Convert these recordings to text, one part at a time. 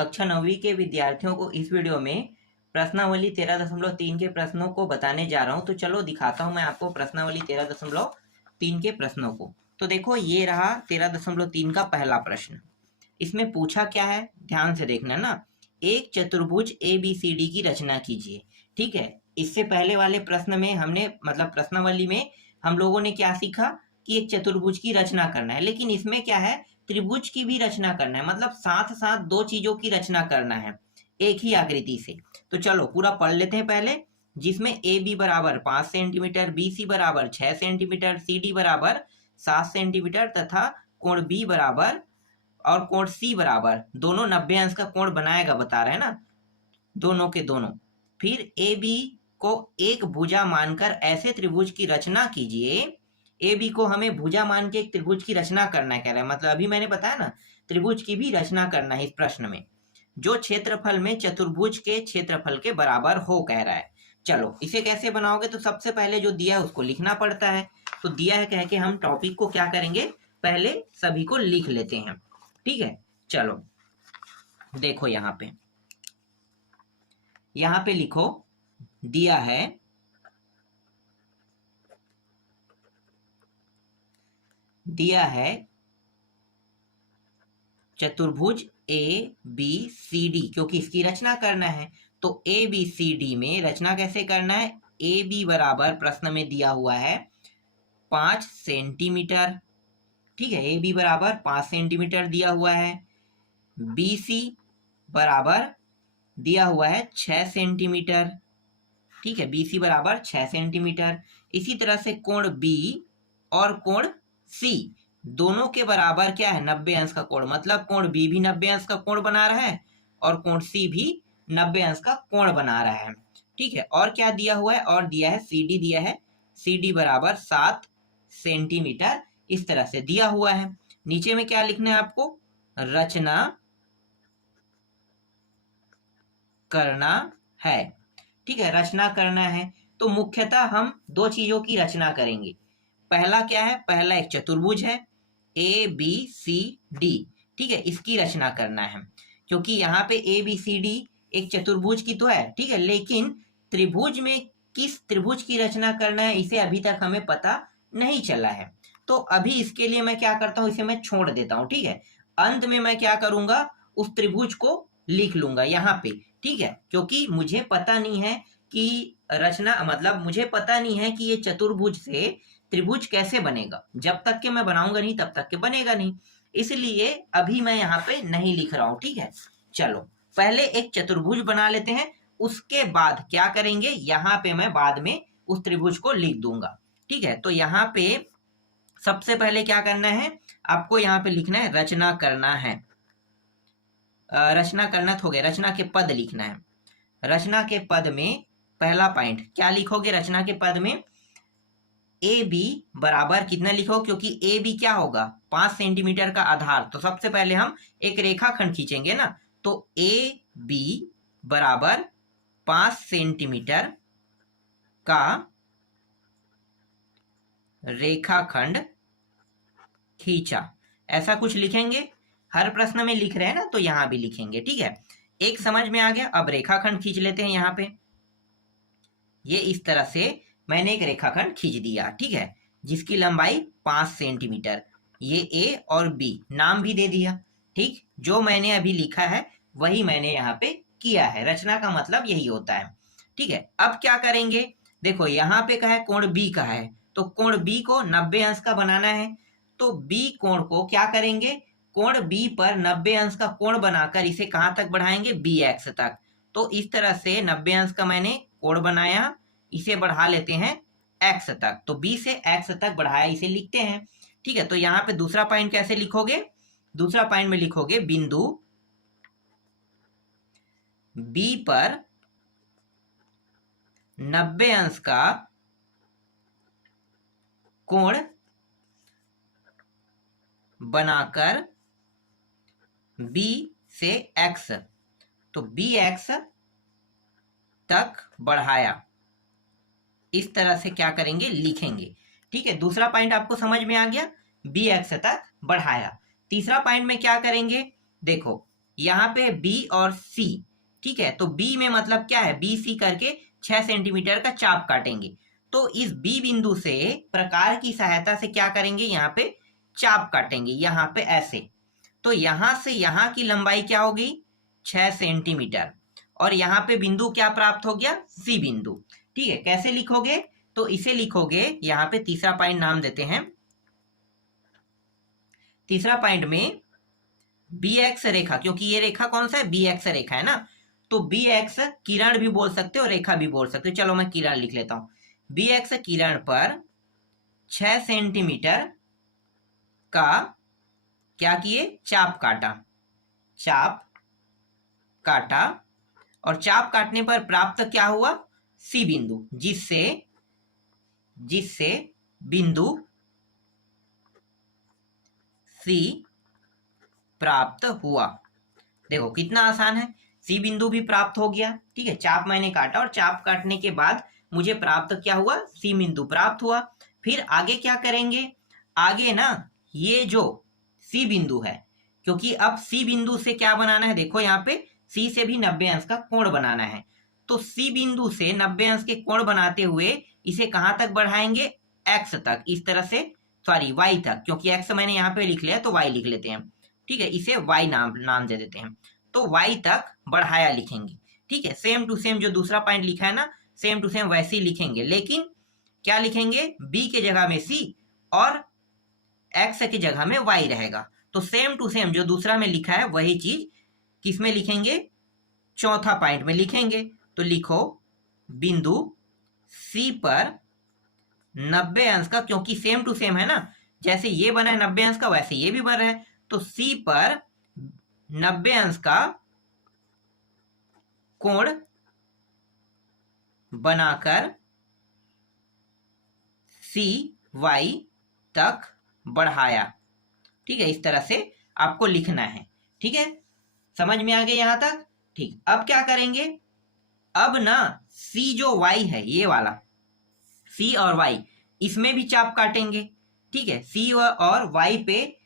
कक्षा 9वीं के विद्यार्थियों को इस वीडियो में प्रश्नावली 13.3 के प्रश्नों को बताने जा रहा हूं। तो चलो दिखाता हूं मैं आपको प्रश्नावली 13.3 के प्रश्नों को। तो देखो ये रहा 13.3 का पहला प्रश्न। इसमें पूछा क्या है, ध्यान से देखना ना। एक चतुर्भुज ABCD की रचना कीजिए। ठीक है, इससे पहले वाले प्रश्न में हमने प्रश्नावली में हम लोगों ने क्या सीखा कि एक चतुर्भुज की रचना करना है, लेकिन इसमें क्या है, त्रिभुज की भी रचना करना है। मतलब साथ साथ दो चीजों की रचना करना है एक ही आकृति से। तो चलो पूरा पढ़ लेते हैं पहले। जिसमें AB बराबर 5 सेंटीमीटर, BC बराबर 6 सेंटीमीटर, CD बराबर 7 सेंटीमीटर तथा कोण B बराबर और कोण C बराबर दोनों 90 अंश का कोण बनाएगा, बता रहे हैं ना, दोनों के दोनों। फिर AB को एक भुजा मानकर ऐसे त्रिभुज की रचना कीजिए। AB को हमें भुजा मान के एक त्रिभुज की रचना करना है, कह रहा है। मतलब अभी मैंने बताया ना, त्रिभुज की भी रचना करना है इस प्रश्न में, जो क्षेत्रफल में चतुर्भुज के क्षेत्रफल के बराबर हो, कह रहा है। चलो इसे कैसे बनाओगे, तो सबसे पहले जो दिया है उसको लिखना पड़ता है। तो दिया है कह के हम टॉपिक को क्या करेंगे, पहले सभी को लिख लेते हैं। ठीक है, चलो देखो यहाँ पे लिखो, दिया है चतुर्भुज ABCD, क्योंकि इसकी रचना करना है। तो ABCD में रचना कैसे करना है, AB बराबर प्रश्न में दिया हुआ है 5 सेंटीमीटर। ठीक है, AB बराबर 5 सेंटीमीटर दिया हुआ है। BC बराबर दिया हुआ है 6 सेंटीमीटर। ठीक है, BC बराबर 6 सेंटीमीटर। इसी तरह से कोण B और कोण C दोनों के बराबर क्या है, 90 अंश का कोण। मतलब कोण B भी 90 अंश का कोण बना रहा है और कोण C भी 90 अंश का कोण बना रहा है। ठीक है, और क्या दिया हुआ है, और दिया है CD, दिया है CD बराबर 7 सेंटीमीटर। इस तरह से दिया हुआ है। नीचे में क्या लिखना है आपको, रचना करना है। ठीक है, रचना करना है। तो मुख्यतः हम दो चीजों की रचना करेंगे। पहला क्या है, पहला एक चतुर्भुज है ABCD। ठीक है, इसकी रचना करना है, क्योंकि यहाँ पे ABCD एक चतुर्भुज की तो है। ठीक है, लेकिन त्रिभुज में किस त्रिभुज की रचना करना है इसे अभी तक हमें पता नहीं चला है। तो अभी इसके लिए मैं क्या करता हूँ, इसे मैं छोड़ देता हूँ। ठीक है, अंत में मैं क्या करूंगा, उस त्रिभुज को लिख लूंगा यहाँ पे। ठीक है, क्योंकि मुझे पता नहीं है कि रचना, मतलब मुझे पता नहीं है कि ये चतुर्भुज से त्रिभुज कैसे बनेगा। जब तक के मैं बनाऊंगा नहीं तब तक के बनेगा नहीं, इसलिए अभी मैं यहाँ पे नहीं लिख रहा हूं। ठीक है, चलो पहले एक चतुर्भुज बना लेते हैं, उसके बाद क्या करेंगे, यहाँ पे मैं बाद में उस त्रिभुज को लिख दूंगा। ठीक है, तो यहाँ पे सबसे पहले क्या करना है, आपको यहाँ पे लिखना है रचना करना है। रचना करना तो हो गया, रचना के पद लिखना है। रचना के पद में पहला पॉइंट क्या लिखोगे, रचना के पद में AB बराबर कितना लिखो, क्योंकि AB क्या होगा, 5 सेंटीमीटर का आधार। तो सबसे पहले हम एक रेखाखंड खींचेंगे ना। तो AB बराबर 5 सेंटीमीटर का रेखाखंड खींचा, ऐसा कुछ लिखेंगे। हर प्रश्न में लिख रहे हैं ना, तो यहां भी लिखेंगे। ठीक है, एक समझ में आ गया। अब रेखाखंड खींच लेते हैं। यहाँ पे ये इस तरह से मैंने एक रेखाखंड खींच दिया। ठीक है, जिसकी लंबाई 5 सेंटीमीटर। ये A और B नाम भी दे दिया। ठीक, जो मैंने अभी लिखा है वही मैंने यहाँ पे किया है। रचना का मतलब यही होता है। ठीक है, अब क्या करेंगे, देखो यहाँ पे कहा है कोण B का है, तो कोण B को 90 अंश का बनाना है। तो B कोण को क्या करेंगे, कोण B पर 90 अंश का कोण बनाकर इसे कहां तक बढ़ाएंगे, BX तक। तो इस तरह से 90 अंश का मैंने कोण बनाया, इसे बढ़ा लेते हैं x तक। तो B से x तक बढ़ाया, इसे लिखते हैं। ठीक है, तो यहाँ पे दूसरा पॉइंट कैसे लिखोगे, दूसरा पॉइंट में लिखोगे बिंदु B पर 90 अंश का कोण बनाकर B से x, तो BX तक बढ़ाया। इस तरह से क्या करेंगे, लिखेंगे। ठीक है, दूसरा पॉइंट आपको समझ में आ गया, BX तक बढ़ाया। तीसरा पॉइंट में क्या करेंगे, देखो यहाँ पे बी और सी, ठीक है। तो बी में मतलब क्या है, बी सी करके 6 सेंटीमीटर का चाप काटेंगे। तो इस बी बिंदु से प्रकार की सहायता से क्या करेंगे, यहाँ पे चाप काटेंगे, यहाँ पे ऐसे। तो यहां से यहां की लंबाई क्या होगी, 6 सेंटीमीटर। और यहाँ पे बिंदु क्या प्राप्त हो गया, सी बिंदु। ठीक है, कैसे लिखोगे, तो इसे लिखोगे, यहाँ पे तीसरा पॉइंट नाम देते हैं। तीसरा पॉइंट में बी एक्स रेखा, क्योंकि ये रेखा कौन सा है, बी एक्स रेखा है ना, तो बी एक्स किरण भी बोल सकते हो, रेखा भी बोल सकते हो। चलो मैं किरण लिख लेता हूं। बी एक्स किरण पर 6 सेंटीमीटर का क्या किए, चाप काटा, चाप काटा। और चाप काटने पर प्राप्त क्या हुआ, सी बिंदु, जिससे जिससे बिंदु सी प्राप्त हुआ। देखो कितना आसान है, सी बिंदु भी प्राप्त हो गया। ठीक है, चाप मैंने काटा और चाप काटने के बाद मुझे प्राप्त क्या हुआ, सी बिंदु प्राप्त हुआ। फिर आगे क्या करेंगे, आगे ना ये जो सी बिंदु है, क्योंकि अब सी बिंदु से क्या बनाना है, देखो यहाँ पे सी से भी 90 अंश का कोण बनाना है। तो सी बिंदु से 90 अंश के कोण बनाते हुए इसे कहां तक बढ़ाएंगे, एक्स तक, इस तरह से, सॉरी वाई तक, क्योंकि एक्स मैंने यहाँ पे लिख लिया तो वाई लिख लेते हैं। ठीक है, इसे वाई नाम दे देते हैं। तो वाई तक बढ़ाया लिखेंगे। ठीक है, सेम टू सेम जो दूसरा पॉइंट लिखा है ना, सेम टू सेम वैसे ही लिखेंगे, लेकिन क्या लिखेंगे, बी के जगह में सी और एक्स की जगह में वाई रहेगा। तो सेम टू सेम जो दूसरा में लिखा है वही चीज किस में लिखेंगे, चौथा पॉइंट में लिखेंगे। तो लिखो बिंदु सी पर 90 अंश का, क्योंकि सेम टू सेम है ना, जैसे ये बना है 90 अंश का वैसे ये भी बन रहा है। तो सी पर 90 अंश का कोण बनाकर सी वाई तक बढ़ाया। ठीक है, इस तरह से आपको लिखना है। ठीक है, समझ में आ गया यहां तक। ठीक, अब क्या करेंगे, अब ना सी जो वाई है, ये वाला सी और वाई, इसमें भी चाप काटेंगे। ठीक है, सी और वाई पे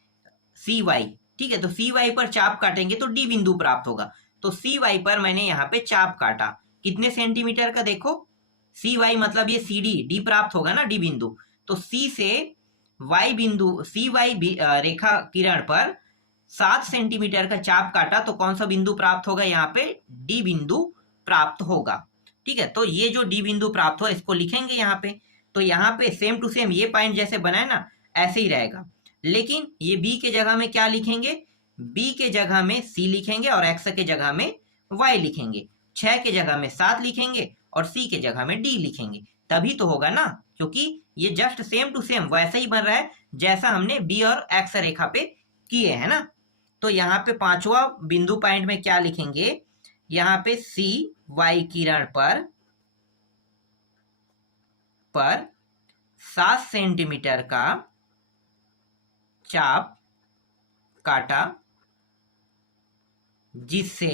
सी वाई, ठीक है, तो सी वाई पर चाप काटेंगे तो डी बिंदु प्राप्त होगा। तो सी वाई पर मैंने यहाँ पे चाप काटा, कितने सेंटीमीटर का, देखो सी वाई मतलब ये सी डी, डी प्राप्त होगा ना, डी बिंदु। तो सी से वाई बिंदु, सी वाई रेखा किरण पर 7 सेंटीमीटर का चाप काटा, तो कौन सा बिंदु प्राप्त होगा, यहाँ पे डी बिंदु प्राप्त होगा। ठीक है, तो ये जो डी बिंदु प्राप्त हुआ इसको लिखेंगे यहाँ पे। तो यहाँ पे सेम टू सेम ये पॉइंट जैसे बनाए ना ऐसे ही रहेगा, लेकिन ये बी के जगह में क्या लिखेंगे, बी के जगह में सी लिखेंगे और एक्स के जगह में वाई लिखेंगे, 6 के जगह में 7 लिखेंगे और सी के जगह में डी लिखेंगे। तभी तो होगा ना, क्योंकि ये जस्ट सेम टू सेम वैसे ही बन रहा है जैसा हमने बी और एक्स रेखा पे किए हैं ना। तो यहाँ पे पांचवा बिंदु पॉइंट में क्या लिखेंगे, यहाँ पे सी वाई किरण पर 7 सेंटीमीटर का चाप काटा, जिससे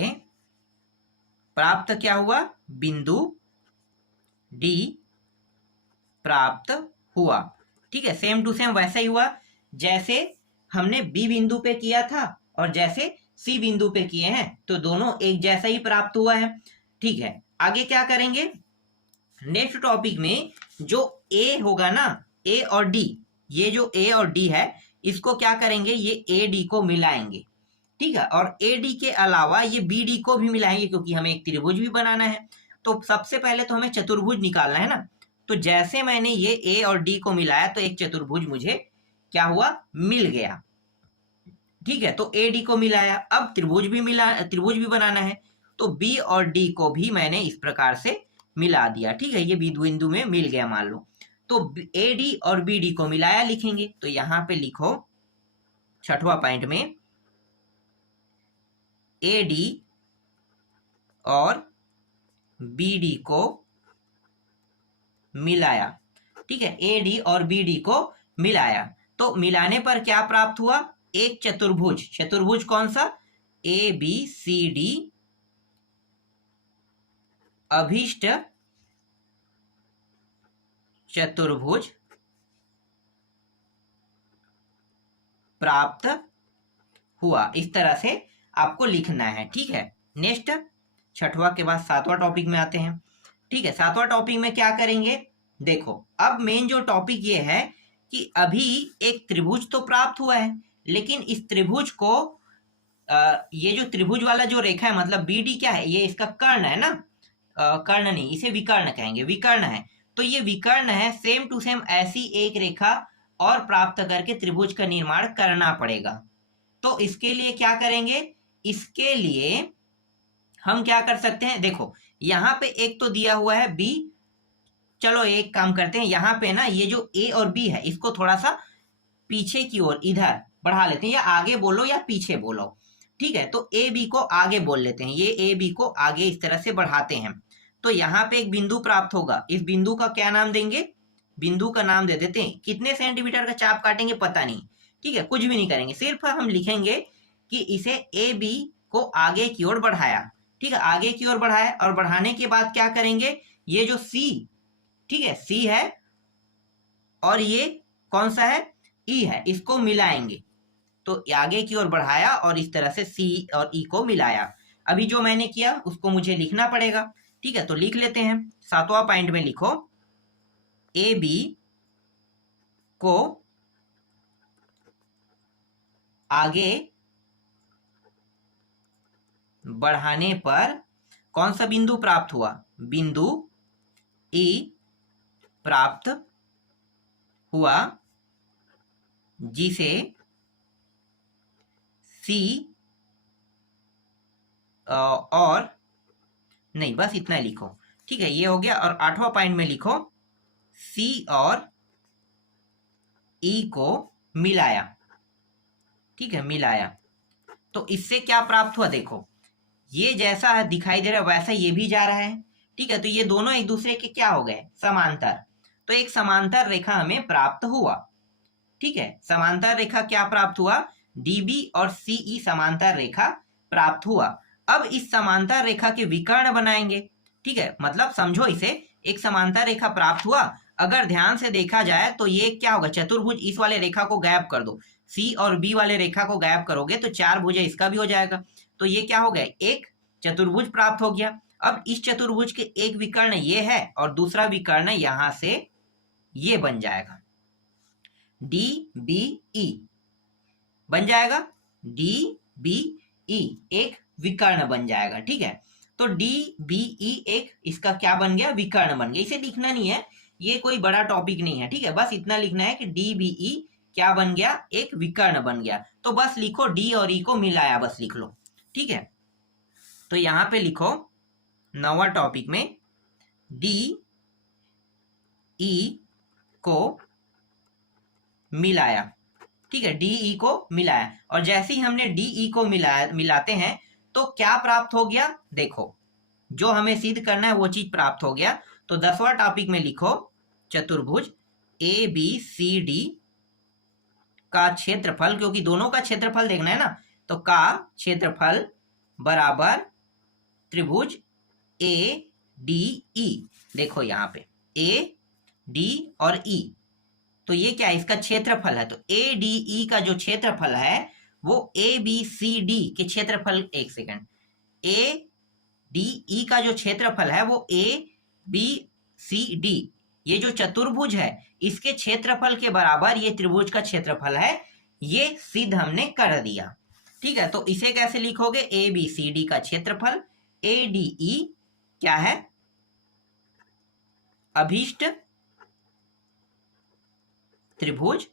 प्राप्त क्या हुआ, बिंदु डी प्राप्त हुआ। ठीक है, सेम टू सेम वैसा ही हुआ जैसे हमने बी बिंदु पे किया था और जैसे सी बिंदु पे किए हैं, तो दोनों एक जैसा ही प्राप्त हुआ है। ठीक है, आगे क्या करेंगे, नेक्स्ट टॉपिक में जो ए होगा ना, ए और डी, ये जो ए और डी है इसको क्या करेंगे, ये ए डी को मिलाएंगे। ठीक है, और ए डी के अलावा ये बी डी को भी मिलाएंगे, क्योंकि हमें एक त्रिभुज भी बनाना है। तो सबसे पहले तो हमें चतुर्भुज निकालना है ना। तो जैसे मैंने ये ए और डी को मिलाया तो एक चतुर्भुज मुझे क्या हुआ, मिल गया। ठीक है, तो ए डी को मिलाया, अब त्रिभुज भी बनाना है। तो बी और डी को भी मैंने इस प्रकार से मिला दिया। ठीक है, ये बिंदु में मिल गया मान लो। तो ए डी और बी डी को मिलाया लिखेंगे। तो यहां पे लिखो छठवां पॉइंट में ए डी और बी डी को मिलाया। ठीक है, ए डी और बी डी को मिलाया, तो मिलाने पर क्या प्राप्त हुआ, एक चतुर्भुज। चतुर्भुज कौन सा, ए बी सी डी अभीष्ट चतुर्भुज प्राप्त हुआ। इस तरह से आपको लिखना है। ठीक है, नेक्स्ट छठवां के बाद सातवां टॉपिक में आते हैं। ठीक है, सातवां टॉपिक में क्या करेंगे, देखो अब मेन जो टॉपिक ये है कि अभी एक त्रिभुज तो प्राप्त हुआ है, लेकिन इस त्रिभुज को ये जो त्रिभुज वाला जो रेखा है मतलब बी डी क्या है, ये इसका कर्ण है ना, कर्ण नहीं, इसे विकर्ण कहेंगे, विकर्ण है। तो ये विकर्ण है, सेम टू सेम ऐसी एक रेखा और प्राप्त करके त्रिभुज का निर्माण करना पड़ेगा। तो इसके लिए क्या करेंगे, इसके लिए हम क्या कर सकते हैं, देखो यहाँ पे एक तो दिया हुआ है बी, चलो एक काम करते हैं, यहाँ पे ना ये जो ए और बी है इसको थोड़ा सा पीछे की ओर इधर बढ़ा लेते हैं, या आगे बोलो या पीछे बोलो। ठीक है, तो ए बी को आगे बोल लेते हैं, ये ए बी को आगे इस तरह से बढ़ाते हैं। तो यहाँ पे एक बिंदु प्राप्त होगा, इस बिंदु का क्या नाम देंगे, बिंदु का नाम दे देते हैं। कितने सेंटीमीटर का चाप काटेंगे पता नहीं, ठीक है, कुछ भी नहीं करेंगे, सिर्फ हम लिखेंगे कि इसे ए बी को आगे की ओर बढ़ाया। ठीक है, आगे की ओर बढ़ाया, और बढ़ाने के बाद क्या करेंगे, ये जो सी, ठीक है सी है, और ये कौन सा है, ई है, इसको मिलाएंगे। तो आगे की ओर बढ़ाया और इस तरह से सी और ई को मिलाया। अभी जो मैंने किया उसको मुझे लिखना पड़ेगा। ठीक है, तो लिख लेते हैं, सातवां पॉइंट में लिखो, ए बी को आगे बढ़ाने पर कौन सा बिंदु प्राप्त हुआ, बिंदु ई प्राप्त हुआ, जिसे सी और नहीं, बस इतना लिखो। ठीक है, ये हो गया। और आठवां पॉइंट में लिखो, सी और ई को मिलाया। ठीक है, मिलाया, तो इससे क्या प्राप्त हुआ, देखो ये जैसा दिखाई दे रहा है वैसा ये भी जा रहा है। ठीक है, तो ये दोनों एक दूसरे के क्या हो गए, समांतर। तो एक समांतर रेखा हमें प्राप्त हुआ। ठीक है, समांतर रेखा क्या प्राप्त हुआ, डीबी और सीई समांतर रेखा प्राप्त हुआ। अब इस समांतर रेखा के विकर्ण बनाएंगे। ठीक है, मतलब समझो इसे, एक समांतर रेखा प्राप्त हुआ, अगर ध्यान से देखा जाए तो ये क्या होगा, चतुर्भुज, इस वाले रेखा को गायब कर दो, सी और बी वाले रेखा को गायब करोगे तो चार भुजा इसका भी हो जाएगा। तो ये क्या हो गया, एक चतुर्भुज प्राप्त हो गया। अब इस चतुर्भुज के एक विकर्ण ये है और दूसरा विकर्ण यहां से ये बन जाएगा, डी बी ई बन जाएगा, डी बी ई एक विकर्ण बन जाएगा। ठीक है, तो डी बी ई एक इसका क्या बन गया, विकर्ण बन गया। इसे लिखना नहीं है, ये कोई बड़ा टॉपिक नहीं है। ठीक है, बस इतना लिखना है कि डी बी ई क्या बन गया, एक विकर्ण बन गया। तो बस लिखो डी और ई को मिलाया, बस लिख लो। ठीक है, तो यहां पे लिखो 9वां टॉपिक में डी ई को मिलाया। ठीक है, डी ई को मिलाया, और जैसे ही हमने डी ई को मिलाते हैं तो क्या प्राप्त हो गया, देखो जो हमें सिद्ध करना है वो चीज प्राप्त हो गया। तो 10वां टॉपिक में लिखो, चतुर्भुज ए बी सी डी का क्षेत्रफल, क्योंकि दोनों का क्षेत्रफल देखना है ना, तो का क्षेत्रफल बराबर त्रिभुज ए डी ई। देखो यहाँ पे ए डी और ई, तो ये क्या है, इसका क्षेत्रफल है। तो ए डी ई का जो क्षेत्रफल है वो ए बी सी डी के क्षेत्रफल, एक सेकंड, ए डी ई का जो क्षेत्रफल है वो ए बी सी डी, ये जो चतुर्भुज है इसके क्षेत्रफल के बराबर ये त्रिभुज का क्षेत्रफल है। ये सिद्ध हमने कर दिया। ठीक है, तो इसे कैसे लिखोगे, ए बी सी डी का क्षेत्रफल, ए डी ई क्या है, अभीष्ट त्रिभुज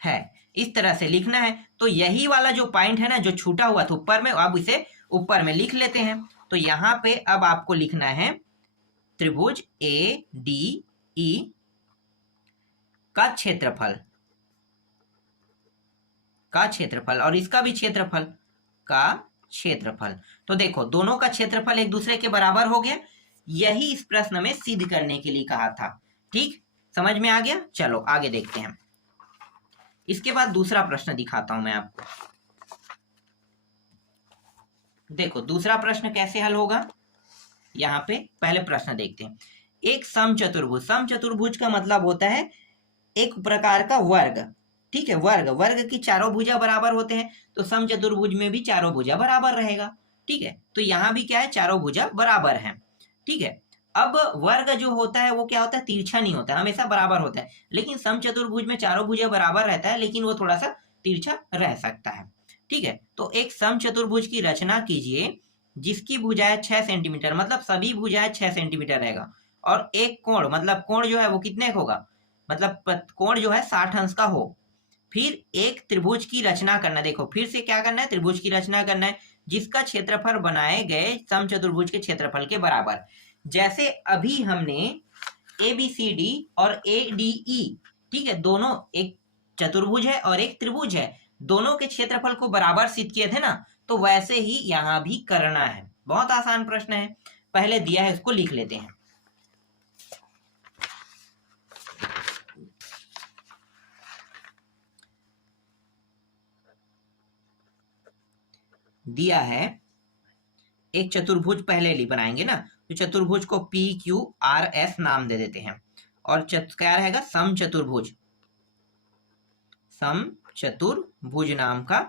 है। इस तरह से लिखना है। तो यही वाला जो पॉइंट है ना, जो छूटा हुआ था ऊपर में, अब इसे ऊपर में लिख लेते हैं। तो यहां पे अब आपको लिखना है त्रिभुज ए डी ई का क्षेत्रफल, और इसका भी क्षेत्रफल का क्षेत्रफल। तो देखो दोनों का क्षेत्रफल एक दूसरे के बराबर हो गया। यही इस प्रश्न में सिद्ध करने के लिए कहा था। ठीक, समझ में आ गया। चलो आगे देखते हैं। इसके बाद दूसरा प्रश्न दिखाता हूं मैं आपको। देखो दूसरा प्रश्न कैसे हल होगा, यहाँ पे पहले प्रश्न देखते हैं। एक समचतुर्भुज, समचतुर्भुज का मतलब होता है एक प्रकार का वर्ग। ठीक है, वर्ग वर्ग की चारों भुजा बराबर होते हैं, तो समचतुर्भुज में भी चारों भुजा बराबर रहेगा। ठीक है, तो यहाँ भी क्या है, चारों भुजा बराबर हैं। ठीक है, अब वर्ग जो होता है वो क्या होता है, तिरछा नहीं होता है, हमेशा बराबर होता है। लेकिन समचतुर्भुज में चारों भुजा बराबर रहता है, लेकिन वो थोड़ा सा तिरछा रह सकता है। ठीक है, तो एक समचतुर्भुज की रचना कीजिए जिसकी भुजाएं 6 सेंटीमीटर, मतलब सभी भुजाएं 6 सेंटीमीटर रहेगा, और एक कोण, मतलब कोण जो है वो कितने का होगा, मतलब कोण जो है 60 अंश का हो। फिर एक त्रिभुज की रचना करना, देखो फिर से क्या करना है, त्रिभुज की रचना करना है जिसका क्षेत्रफल बनाए गए समचतुर्भुज के क्षेत्रफल के बराबर। जैसे अभी हमने ABCD और ADE, ठीक है, दोनों एक चतुर्भुज है और एक त्रिभुज है, दोनों के क्षेत्रफल को बराबर सिद्ध किए थे ना, तो वैसे ही यहां भी करना है। बहुत आसान प्रश्न है, पहले दिया है उसको लिख लेते हैं। दिया है एक चतुर्भुज पहले बनाएंगे ना, तो चतुर्भुज को PQRS नाम दे देते हैं, और क्या रहेगा, समचतुर्भुज, समचतुर्भुज नाम का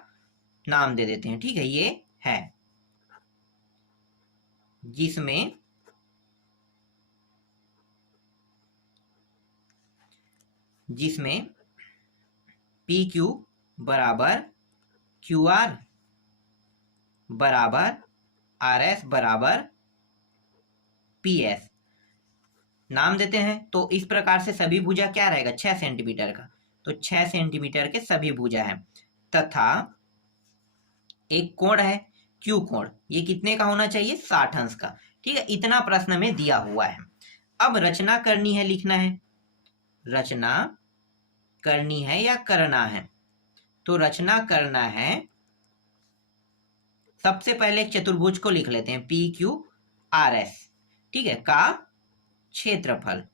नाम दे देते हैं। ठीक है, ये है जिसमें PQ बराबर QR बराबर RS बराबर PS नाम देते हैं। तो इस प्रकार से सभी भुजा क्या रहेगा, 6 सेंटीमीटर का, तो 6 सेंटीमीटर के सभी भुजा है, तथा एक कोण है Q कोण, ये कितने का होना चाहिए, 60 अंश का। ठीक है, इतना प्रश्न में दिया हुआ है। अब रचना करनी है, लिखना है, रचना करनी है या करना है, तो रचना करना है। सबसे पहले एक चतुर्भुज को लिख लेते हैं PQRS, ठीक है, का क्षेत्रफल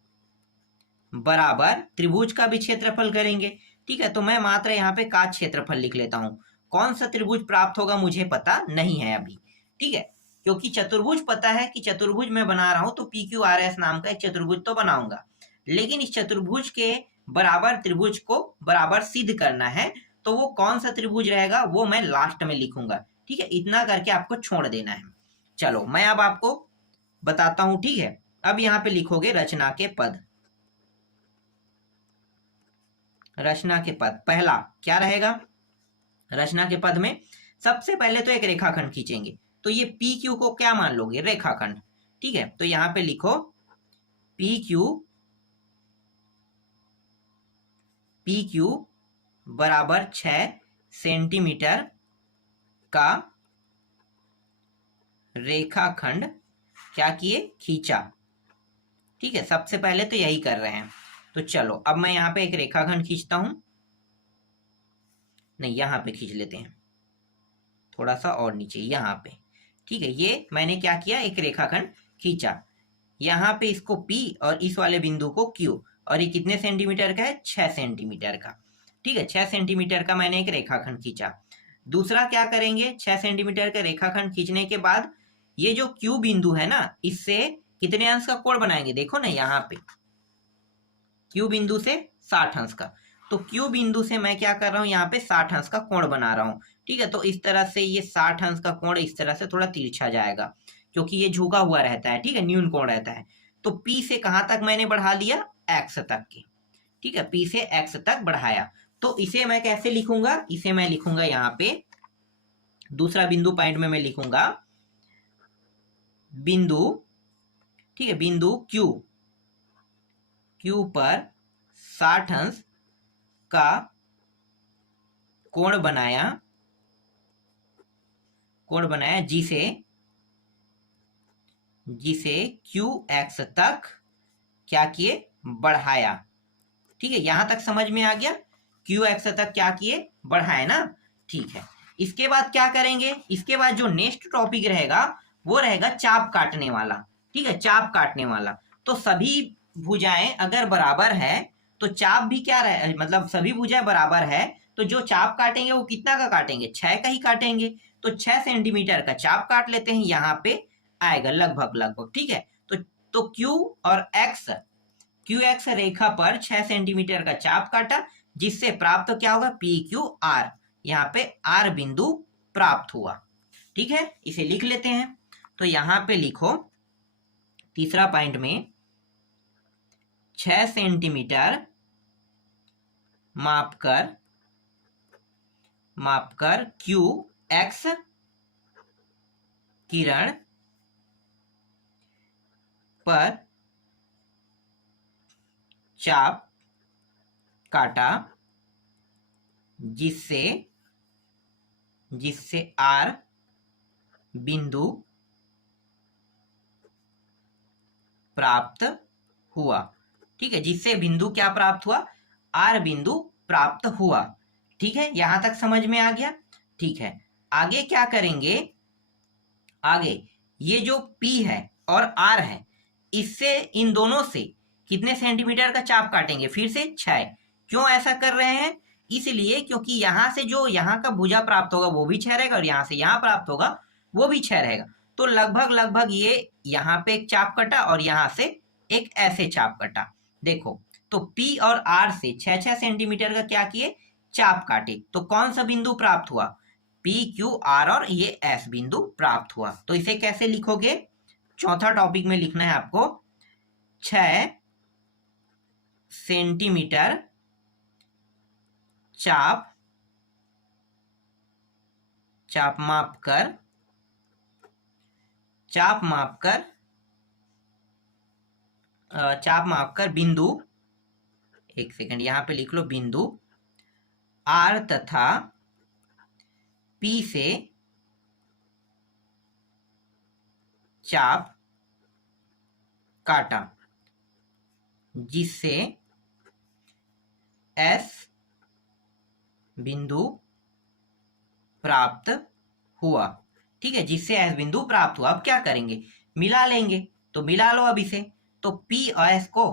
बराबर त्रिभुज का भी क्षेत्रफल करेंगे। ठीक है, तो मैं मात्र यहाँ पे का क्षेत्रफल लिख लेता हूं। कौन सा त्रिभुज प्राप्त होगा मुझे पता नहीं है अभी। ठीक है, क्योंकि चतुर्भुज पता है कि चतुर्भुज मैं बना रहा हूं, तो PQRS नाम का एक चतुर्भुज तो बनाऊंगा, लेकिन इस चतुर्भुज के बराबर त्रिभुज को बराबर सिद्ध करना है, तो वो कौन सा त्रिभुज रहेगा वो मैं लास्ट में लिखूंगा। ठीक है, इतना करके आपको छोड़ देना है। चलो मैं अब आपको बताता हूं। ठीक है, अब यहाँ पे लिखोगे रचना के पद। रचना के पद पहला क्या रहेगा, रचना के पद में सबसे पहले तो एक रेखाखंड खींचेंगे, तो ये PQ को क्या मान लोगे, रेखाखंड। ठीक है, तो यहां पे लिखो PQ बराबर 6 सेंटीमीटर का रेखाखंड क्या किए, खींचा। ठीक है, सबसे पहले तो यही कर रहे हैं। तो चलो अब मैं यहाँ पे एक रेखाखंड खींचता हूं, नहीं यहाँ पे खींच लेते हैं, थोड़ा सा और नीचे यहाँ पे। ठीक है, ये मैंने क्या किया, एक रेखाखंड खींचा, यहाँ पे इसको P और इस वाले बिंदु को Q, और ये कितने सेंटीमीटर का है, 6 सेंटीमीटर का। ठीक है, 6 सेंटीमीटर का मैंने एक रेखाखंड खींचा। दूसरा क्या करेंगे, 6 सेंटीमीटर का रेखाखंड खींचने के बाद ये जो Q बिंदु है ना, इससे कितने अंश का कोण बनाएंगे, देखो ना यहाँ पे Q बिंदु से 60 अंश का, तो Q बिंदु से मैं क्या कर रहा हूँ, यहाँ पे 60 अंश का कोण बना रहा हूँ। ठीक है, तो इस तरह से ये 60 अंश का कोण इस तरह से थोड़ा तिरछा जाएगा, क्योंकि ये झुका हुआ रहता है। ठीक है, न्यून कोण रहता है। तो P से कहां तक मैंने बढ़ा लिया, X तक की। ठीक है, P से X तक बढ़ाया, तो इसे मैं कैसे लिखूंगा, इसे मैं लिखूंगा यहाँ पे दूसरा बिंदु पॉइंट में मैं लिखूंगा बिंदु, ठीक है, बिंदु Q पर 60 अंश का कोण बनाया, जिसे QX तक क्या किए, बढ़ाया। ठीक है, यहां तक समझ में आ गया, QX तक क्या किए, बढ़ाए ना। ठीक है, इसके बाद क्या करेंगे, इसके बाद जो नेक्स्ट टॉपिक रहेगा वो रहेगा चाप काटने वाला। ठीक है, चाप काटने वाला, तो सभी भुजाएं अगर बराबर है तो चाप भी क्या रहे, मतलब सभी भुजाएं बराबर है, तो जो चाप काटेंगे वो कितना का काटेंगे, 6 का ही काटेंगे। तो 6 सेंटीमीटर का चाप काट लेते हैं, यहाँ पे आएगा लगभग। ठीक है, तो Q और X, QX रेखा पर 6 सेंटीमीटर का चाप काटा, जिससे प्राप्त क्या होगा, पी क्यू आर, यहाँ पे आर बिंदु प्राप्त हुआ। ठीक है, इसे लिख लेते हैं। तो यहाँ पे लिखो तीसरा पॉइंट में 6 सेंटीमीटर मापकर क्यू एक्स किरण पर चाप काटा, जिससे आर बिंदु प्राप्त हुआ। ठीक है, जिससे बिंदु क्या प्राप्त हुआ, आर बिंदु प्राप्त हुआ। ठीक है, यहां तक समझ में आ गया। ठीक है, आगे क्या करेंगे, आगे ये जो P है और R है, इससे इन दोनों से कितने सेंटीमीटर का चाप काटेंगे, फिर से 6। क्यों ऐसा कर रहे हैं, इसलिए क्योंकि यहां से जो यहाँ का भुजा प्राप्त होगा वो भी 6 रहेगा, और यहां से यहाँ प्राप्त होगा वो भी 6 रहेगा। तो लगभग ये यहाँ पे एक चाप कटा और यहाँ से एक ऐसे चाप कटा। देखो, तो P और R से 6-6 सेंटीमीटर का क्या किए, चाप काटे। तो कौन सा बिंदु प्राप्त हुआ, पी क्यू आर, और ये एस बिंदु प्राप्त हुआ। तो इसे कैसे लिखोगे, चौथा टॉपिक में लिखना है आपको, 6 सेंटीमीटर चाप मापकर बिंदु, एक सेकंड यहां पे लिख लो, बिंदु आर तथा पी से चाप काटा, जिससे एस बिंदु प्राप्त हुआ। ठीक है, जिससे एस बिंदु प्राप्त हुआ। अब क्या करेंगे, मिला लेंगे। तो मिला लो अब इसे, तो पी और एस को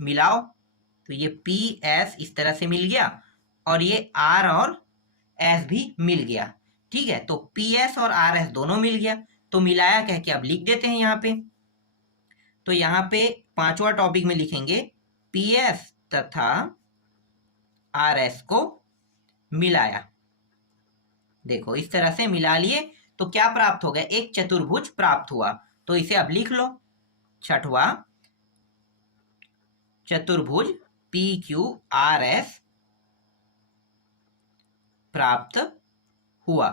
मिलाओ, तो ये पी एस इस तरह से मिल गया, और ये आर और एस भी मिल गया। ठीक है, तो पी एस और आर एस दोनों मिल गया, तो मिलाया कह के अब लिख देते हैं यहाँ पे। तो यहाँ पे पांचवा टॉपिक में लिखेंगे, पी एस तथा आर एस को मिलाया। देखो इस तरह से मिला लिए, तो क्या प्राप्त हो गया, एक चतुर्भुज प्राप्त हुआ। तो इसे अब लिख लो, छठवा चतुर्भुज पी क्यू आर एस प्राप्त हुआ।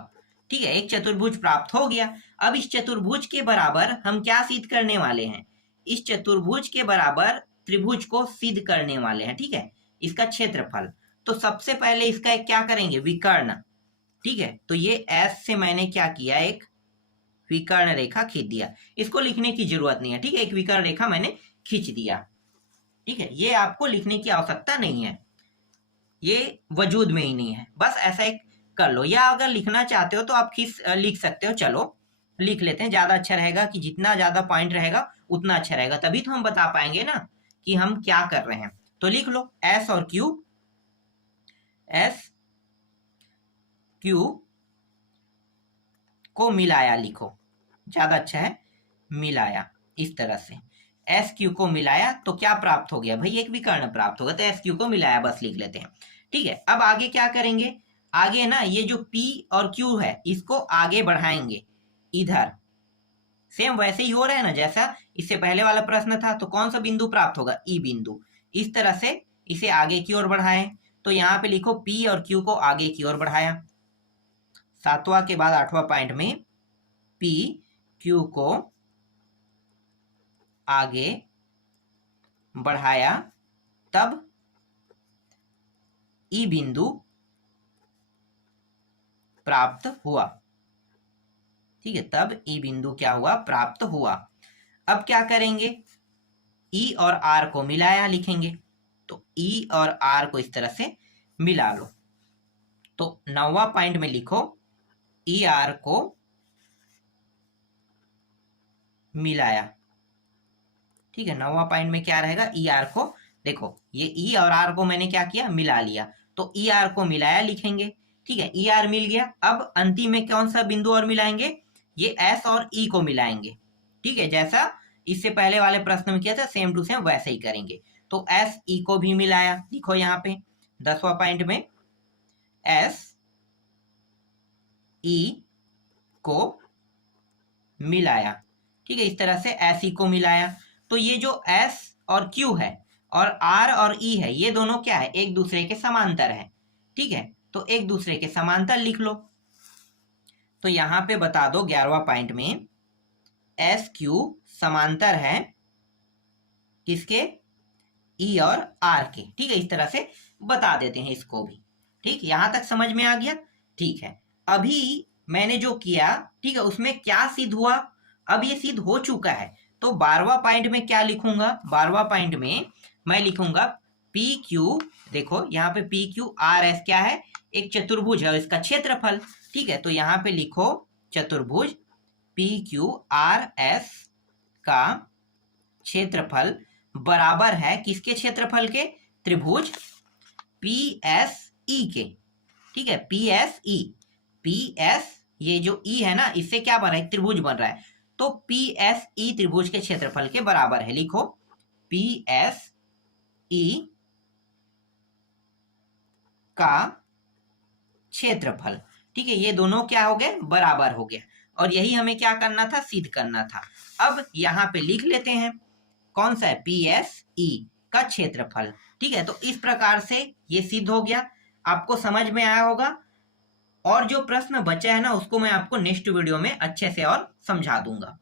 ठीक है, एक चतुर्भुज प्राप्त हो गया। अब इस चतुर्भुज के बराबर हम क्या सिद्ध करने वाले हैं, इस चतुर्भुज के बराबर त्रिभुज को सिद्ध करने वाले हैं। ठीक है, इसका क्षेत्रफल। तो सबसे पहले इसका एक क्या करेंगे, विकर्ण। ठीक है, तो ये एस से मैंने क्या किया, एक विकर्ण रेखा खींच दिया। इसको लिखने की जरूरत नहीं है। ठीक है, एक विकर्ण रेखा मैंने खींच दिया। ठीक है, ये आपको लिखने की आवश्यकता नहीं है, ये वजूद में ही नहीं है, बस ऐसा एक कर लो। या अगर लिखना चाहते हो तो आप लिख सकते हो। चलो लिख लेते हैं, ज्यादा अच्छा रहेगा, कि जितना ज्यादा पॉइंट रहेगा उतना अच्छा रहेगा, तभी तो हम बता पाएंगे ना कि हम क्या कर रहे हैं। तो लिख लो, एस और क्यू, एस क्यू को मिलाया, लिखो ज्यादा अच्छा है, मिलाया। इस तरह से एस क्यू को मिलाया तो क्या प्राप्त हो गया भाई, एक विकर्ण प्राप्त होगा। तो एस क्यू को मिलाया, बस लिख लेते हैं। ठीक है, अब आगे क्या करेंगे, आगे ना ये जो P और Q है इसको आगे बढ़ाएंगे इधर। सेम वैसे ही हो रहा है ना जैसा इससे पहले वाला प्रश्न था। तो कौन सा बिंदु प्राप्त होगा, E बिंदु। इस तरह से इसे आगे की ओर बढ़ाएं। तो यहाँ पे लिखो P और Q को आगे की ओर बढ़ाया। सातवां के बाद आठवां पॉइंट में P Q को आगे बढ़ाया, तब E बिंदु प्राप्त हुआ। ठीक है, तब E बिंदु क्या हुआ, प्राप्त हुआ। अब क्या करेंगे, E और R को मिलाया लिखेंगे। तो E और R को इस तरह से मिला लो। तो 9वां पॉइंट में लिखो, E R को मिलाया। ठीक है, 9वां पॉइंट में क्या रहेगा, E R को, देखो ये E और R को मैंने क्या किया, मिला लिया। तो E R को मिलाया लिखेंगे। ठीक है, E R मिल गया। अब अंतिम में कौन सा बिंदु और मिलाएंगे, ये S और E को मिलाएंगे। ठीक है, जैसा इससे पहले वाले प्रश्न में किया था सेम टू सेम वैसे ही करेंगे। तो S E को भी मिलाया, लिखो यहाँ पे। 10वां पॉइंट में एस ई को मिलाया। ठीक है, इस तरह से एस ई को मिलाया। तो ये जो एस और क्यू है और आर और ई है, ये दोनों क्या है, एक दूसरे के समांतर है। ठीक है, तो एक दूसरे के समांतर लिख लो। तो यहां पे बता दो 11वां पॉइंट में एस क्यू समांतर है किसके, ई और आर के। ठीक है, इस तरह से बता देते हैं इसको भी। ठीक, यहां तक समझ में आ गया। ठीक है, अभी मैंने जो किया, ठीक है, उसमें क्या सिद्ध हुआ, अब ये सिद्ध हो चुका है। तो 12वां पॉइंट में क्या लिखूंगा, 12वां पॉइंट में मैं लिखूंगा पी क्यू। देखो यहाँ पे पी क्यू आर एस क्या है, एक चतुर्भुज है, इसका क्षेत्रफल। ठीक है, तो यहाँ पे लिखो चतुर्भुज पी क्यू आर एस का क्षेत्रफल बराबर है किसके क्षेत्रफल के, त्रिभुज पी एस ई के। ठीक है, P S E, P S ये जो ई है ना, इससे क्या बन रहा है, त्रिभुज बन रहा है। तो पी एस ई त्रिभुज के क्षेत्रफल के बराबर है। लिखो पी एस ई का क्षेत्रफल। ठीक है, ये दोनों क्या हो गए, बराबर हो गया। और यही हमें क्या करना था, सिद्ध करना था। अब यहाँ पे लिख लेते हैं कौन सा है, पी एस ई का क्षेत्रफल। ठीक है, तो इस प्रकार से ये सिद्ध हो गया। आपको समझ में आया होगा। और जो प्रश्न बचा है ना, उसको मैं आपको नेक्स्ट वीडियो में अच्छे से और समझा दूंगा।